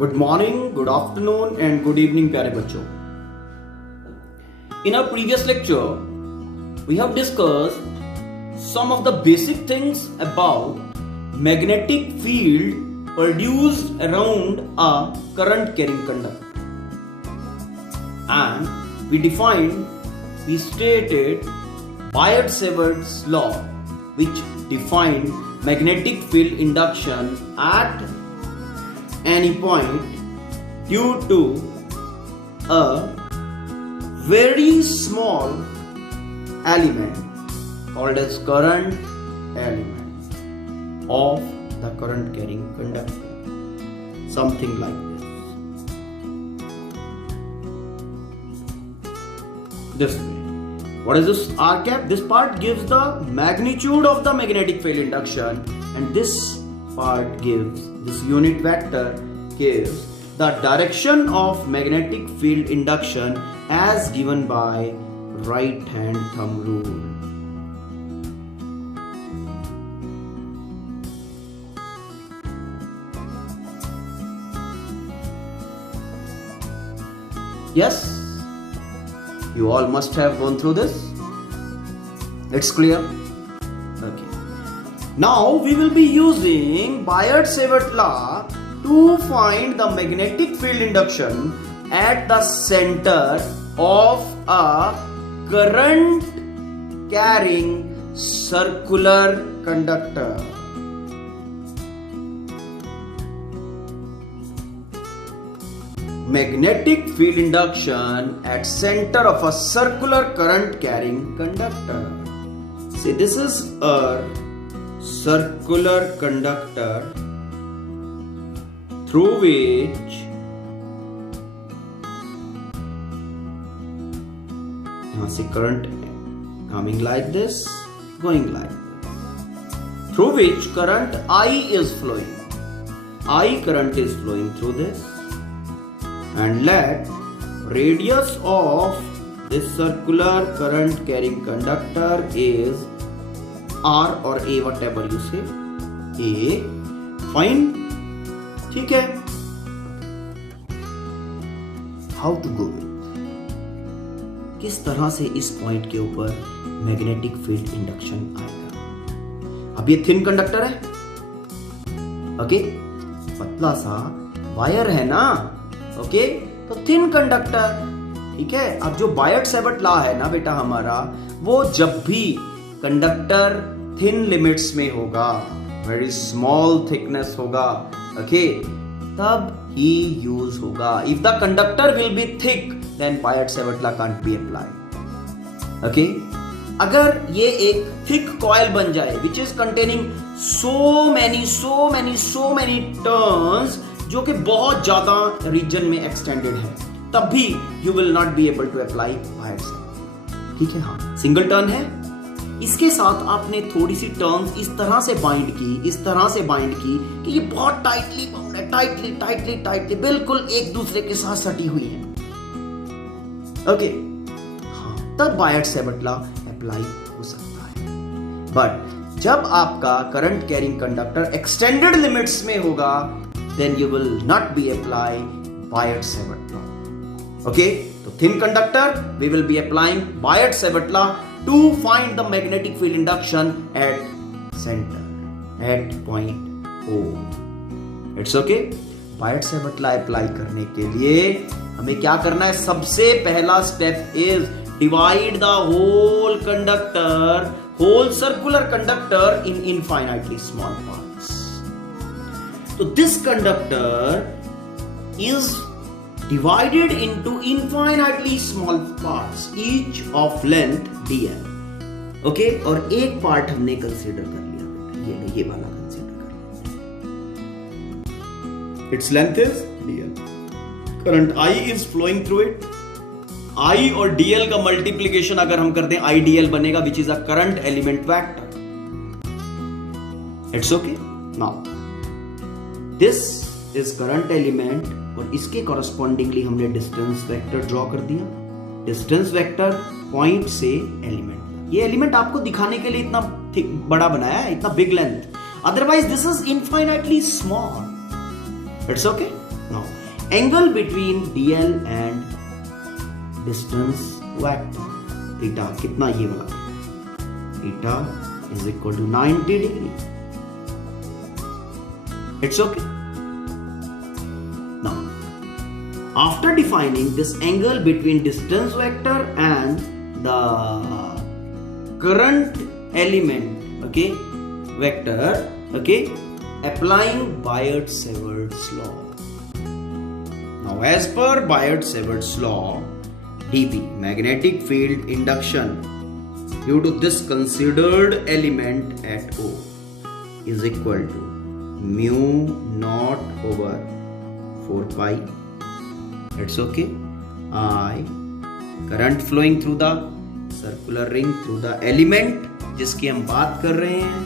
Good morning, good afternoon, and good evening, प्यारे बच्चों. In our previous lecture, we have discussed some of the basic things about magnetic field produced around a current carrying conductor. And we stated Biot-Savart's law, which defined magnetic field induction at any point due to a very small element called as current element of the current carrying conductor. Something like this way. What is this R cap? This part gives the magnitude of the magnetic field induction, and this part gives, this unit vector gives the direction of magnetic field induction as given by right hand thumb rule. Yes, you all must have gone through this. It's clear? Okay. Now we will be using Biot-Savart law to find the magnetic field induction at the center of a current carrying circular conductor. Magnetic field induction at center of a circular current carrying conductor. See, this is a circular conductor through which यहाँ से current coming like this, going like this, through which current I is flowing. I current is flowing through this, and let radius of this circular current carrying conductor is R or A, whatever you say. A. Fine. ठीक है. How to go with? किस तरह से इस point के ऊपर magnetic field induction आएगा? अब ये थिन कंडक्टर है. ओके, पतला सा वायर है ना. ओके, तो थिन कंडक्टर. ठीक है. अब जो बायट-सैवर्ट लॉ है ना बेटा हमारा, वो जब भी कंडक्टर थिन लिमिट्स में होगा, वेरी स्मॉल थिकनेस होगा, ओके, तब ही यूज होगा. If the conductor will be thick, then Biot Savart law can't be applied. Okay, अगर ये एक थिक कॉइल बन जाए which is containing so many turns, जो कि बहुत ज्यादा रीजन में एक्सटेंडेड है, तब भी you will not be able to apply Biot Savart. ठीक है. हाँ, सिंगल टर्न है. इसके साथ आपने थोड़ी सी टर्न्स इस तरह से बाइंड की कि ये बहुत टाइटली बाउंड है, टाइटली बिल्कुल एक दूसरे के साथ सटी हुई है. ओके. हाँ, तब बायट-सैवर्ट लॉ अप्लाई हो सकता है. बट जब आपका current carrying conductor extended limits में होगा, then you will not be apply Biot-Savart law. Okay, so thin conductor we will be applying Biot-Savart law to find the magnetic field induction at center, at point O. It's okay. Biot-Savart law apply करने के लिए हमें क्या करना है? सबसे पहला step is divide the whole circular conductor in infinitely small parts. So this conductor is divided into infinitely small parts, each of length dl. Okay, और एक पार्ट हमने कंसीडर कर लिया बेटा, ये वाला कंसीडर कर लिया. Its length is dl. Current I is flowing through it. I और dl का मल्टीप्लीकेशन अगर हम करते हैं, IDL बनेगा, which is a current element vector. It's okay. Now this is current element, और इसके कॉरस्पॉन्डिंगली हमने डिस्टेंस वेक्टर ड्रॉ कर दिया. डिस्टेंस वेक्टर पॉइंट से एलिमेंट. ये एलिमेंट आपको दिखाने के लिए इतना बड़ा बनाया है, इतना big length. Otherwise, this is infinitely small. It's okay. Now, angle between DL and distance vector theta कितना ये वाला theta is equal to 90 degree. It's okay. Now, after defining this angle between distance vector and the current element, okay, vector, okay, applying Biot-Savart's law. Now, as per Biot-Savart's law, dB, magnetic field induction due to this considered element at O is equal to mu naught over 4 pi. It's okay. I, current flowing through the circular ring through the element जिसकी हम बात कर रहे हैं,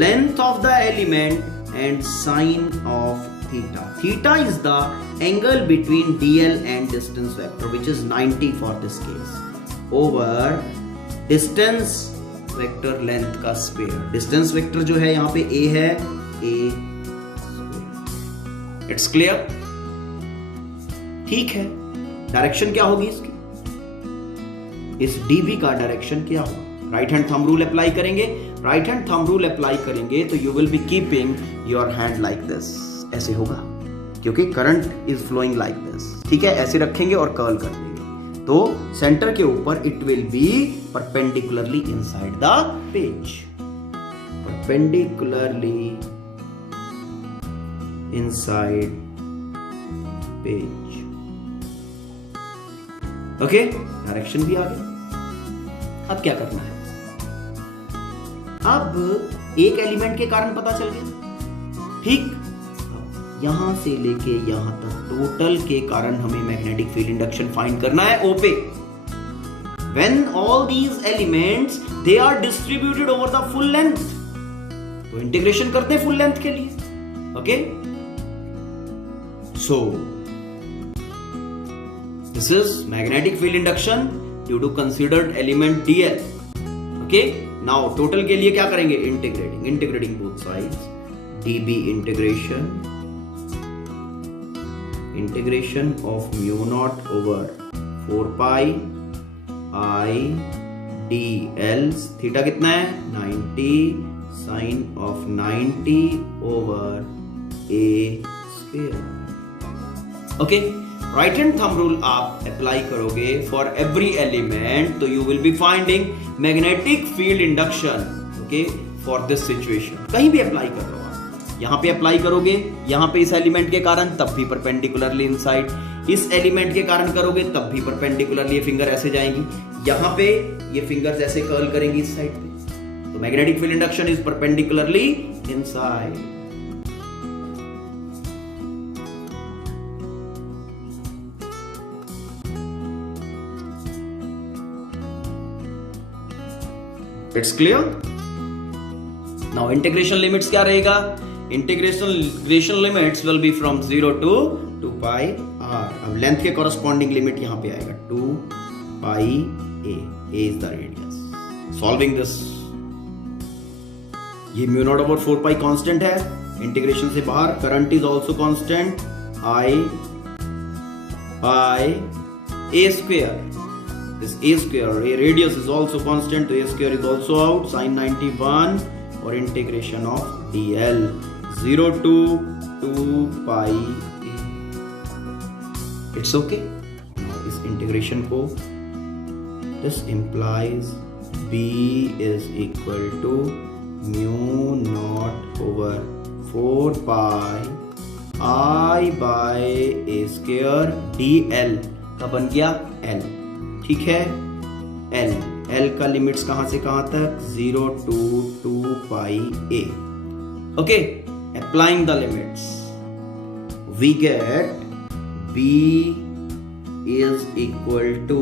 length of the element and sine of theta. Theta is the angle between DL and distance vector, which is 90 for this case, over distance vector length का square. Distance vector जो है यहाँ पे A है, A square. It's clear? ठीक है. Direction क्या होगी इसकी? इस dB का डायरेक्शन क्या होगा? Right hand thumb rule apply करेंगे. Right hand thumb rule apply करेंगे तो you will be keeping your hand like this. ऐसे होगा क्योंकि current is flowing like this. ठीक है, ऐसे रखेंगे और कर्ल कर देंगे तो सेंटर के ऊपर it will be perpendicularly inside the page. Perpendicularly inside page. Okay, direction भी आ गया. अब क्या करना है? अब एक एलिमेंट के कारण पता चल गया. ठीक, यहां से लेके यहां तक टोटल के कारण हमें मैग्नेटिक फील्ड इंडक्शन फाइंड करना है O पे. When all these elements they are distributed over the full length, तो इंटीग्रेशन करते हैं फुल लेंथ के लिए. Okay, so this is magnetic field induction due to considered element DL. Okay, now total के लिए क्या करेंगे? integrating both sides. dB integration of mu naught over 4 pi I dl. Theta कितना है? 90 sin of 90 over A square. Okay, right hand thumb rule आप apply करोगे for every element तो you will be finding magnetic field induction. Okay, for this situation कहीं भी apply कर लो आप. यहां पे अप्लाई करोगे, यहां पे इस एलिमेंट के कारण तब भी परपेंडिकुलरली इनसाइड. इस एलिमेंट के कारण करोगे तब भी परपेंडिकुलरली. ये फिंगर ऐसे जाएंगी, यहां पे ये फिंगर्स ऐसे कर्ल करेंगी इस साइड पे. तो magnetic field induction is perpendicularly inside. It's clear? Now integration limits क्या रहेगा? Integration limits will be from 0 to 2 pi r. अब लेंथ के corresponding लिमिट यहाँ पे आएगा 2 pi a. A is the radius. Solving this, ये mu naught over 4 pi constant है. Integration से बाहर current is also constant I by a square. This a square, a radius is also constant, so a square is also out. Sin 91 or integration of dl 0 to 2 pi a. It's okay. Now this integration को, this implies b is equal to mu naught over 4 pi I by a square dl का बन गया l. ठीक है, L का limits कहां से कहां तक? 0 to 2 pi a. Okay, applying the limits we get B is equal to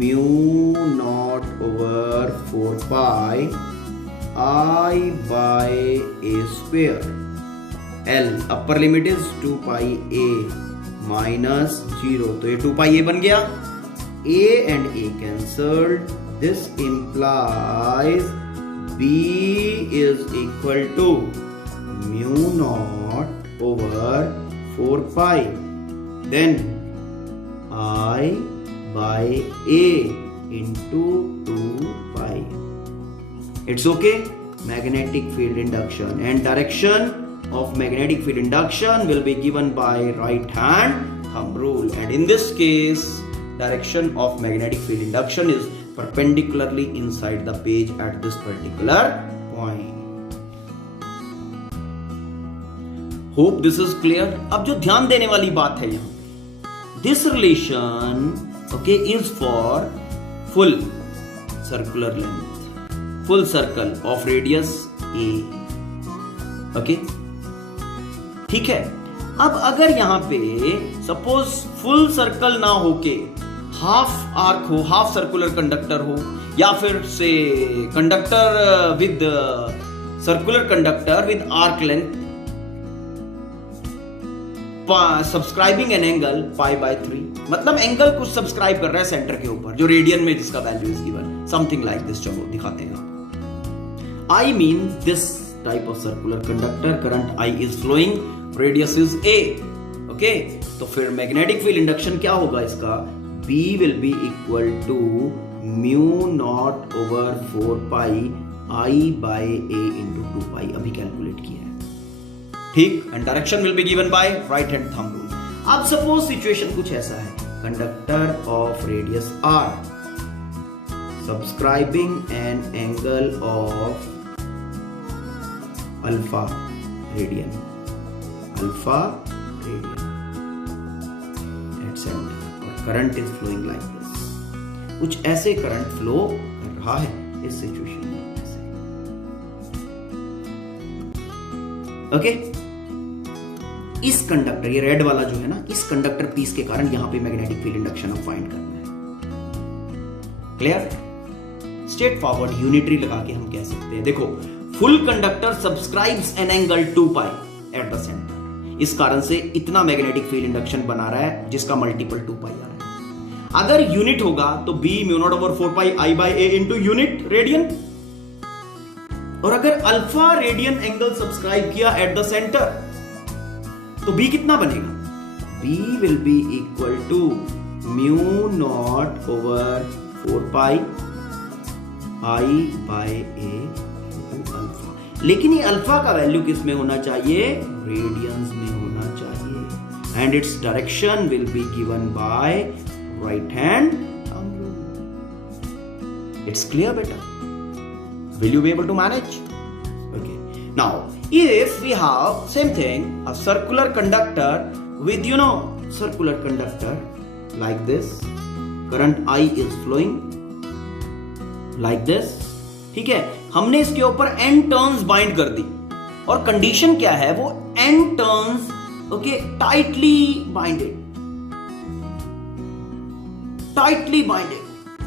mu naught over 4 pi I by a square. L upper limit is 2 pi a minus 0, तो ये 2 pi a बन गया. A and A cancelled. This implies B is equal to mu naught over 4 pi, then I by A into 2 pi. It's okay. Magnetic field induction, and direction of magnetic field induction will be given by right hand thumb rule, and in this case direction of magnetic field induction is perpendicularly inside the page at this particular point. Hope this is clear. अब जो ध्यान देने वाली बात है यहाँ, this relation okay is for full circular length, full circle of radius a. okay? ठीक है. अब अगर यहां पे सपोज फुल सर्कल ना होके हाफ आर्क हो, हाफ सर्कुलर कंडक्टर हो, या फिर से conductor with circular conductor with arc length subscribing an angle pi by 3, मतलब एंगल कुछ सब्सक्राइब कर रहा है सेंटर के ऊपर जो रेडियन में जिसका value is given, something like this. चलो दिखाते हैं. I mean this type of circular conductor, current I is flowing, radius is A. Okay, तो फिर मैग्नेटिक फील्ड इंडक्शन क्या होगा इसका? B will be equal to mu naught over 4 pi I by A into 2 pi. अभी calculate किया है, ठीक. And direction will be given by right hand thumb rule. अब सपोज सिचुएशन कुछ ऐसा है, conductor of radius R subscribing an angle of alpha radian at centre, और current is flowing like this. कुछ ऐसे करंट फ्लो कर रहा है इस सिचुएशन में ऐसे. ओके, इस कंडक्टर, ये रेड वाला जो है ना, इस कंडक्टर पीस के कारण यहां पे मैग्नेटिक फील्ड इंडक्शन अब फाइंड करना है. क्लियर? स्ट्रेट फॉरवर्ड यूनिटरी लगा के हम कह सकते हैं. देखो, full conductor subscribes an angle 2 pi eight the centre. इस कारण से इतना मैग्नेटिक फील्ड इंडक्शन बना रहा है जिसका मल्टीपल 2 पाई आ रहा है. अगर यूनिट होगा तो B mu naught over 4 pi I by A into unit radian. और अगर अल्फा रेडियन एंगल सब्सक्राइब किया एट द सेंटर तो B कितना बनेगा? B will be equal to mu naught over 4 pi I by A into alpha. लेकिन ये alpha का value किस में होना चाहिए? रेडियंस में होना चाहिए. And its direction will be given by right hand thumb rule. It's clear बेटा? Will you be able to manage? Okay. Now, if we have same thing, a circular conductor with circular conductor like this, current I is flowing like this. ठीक है, हमने इसके ऊपर n turns bind कर दी, और condition क्या है? वो n turns okay tightly binded,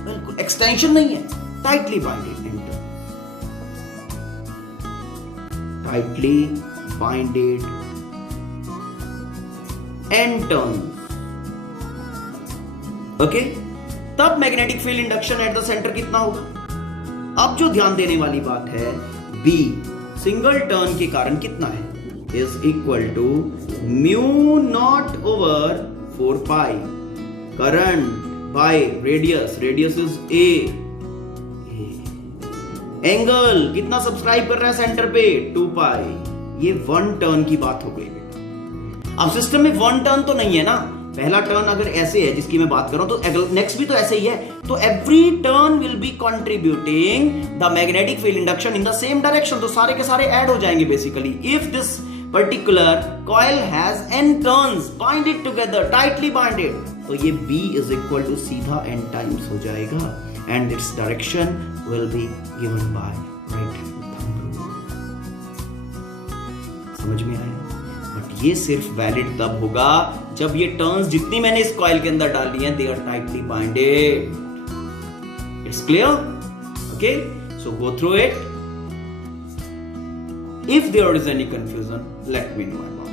बिल्कुल एक्सटेंशन नहीं है, tightly binded. tightly binded n turns. Okay, तब magnetic field induction at the centre कितना होगा? अब जो ध्यान देने वाली बात है, B सिंगल टर्न के कारण कितना है? Is equal to mu naught over 4 pi current by radius is A. Angle कितना सब्सक्राइब कर रहा है सेंटर पे? 2 पाई. ये 1 टर्न की बात हो गई बेटा. अब सिस्टम में 1 टर्न तो नहीं है ना, पहला टर्न अगर ऐसे है जिसकी मैं बात कर रहा हूं तो नेक्स्ट भी तो ऐसे ही है. तो every turn will be contributing the magnetic field induction in the same direction. तो सारे के सारे ऐड हो जाएंगे basically. If this particular coil has n turns binded together, tightly binded, तो ये B is equal to सीधा n times हो जाएगा, and its direction will be given by right hand thumb rule. समझ में आया? बट ये सिर्फ वैलिड तब होगा जब ये टर्न्स जितनी मैंने इस कॉइल के अंदर डाली हैं, they are tightly binded. It's clear? Okay, so go through it. If there is any confusion, let me know about it.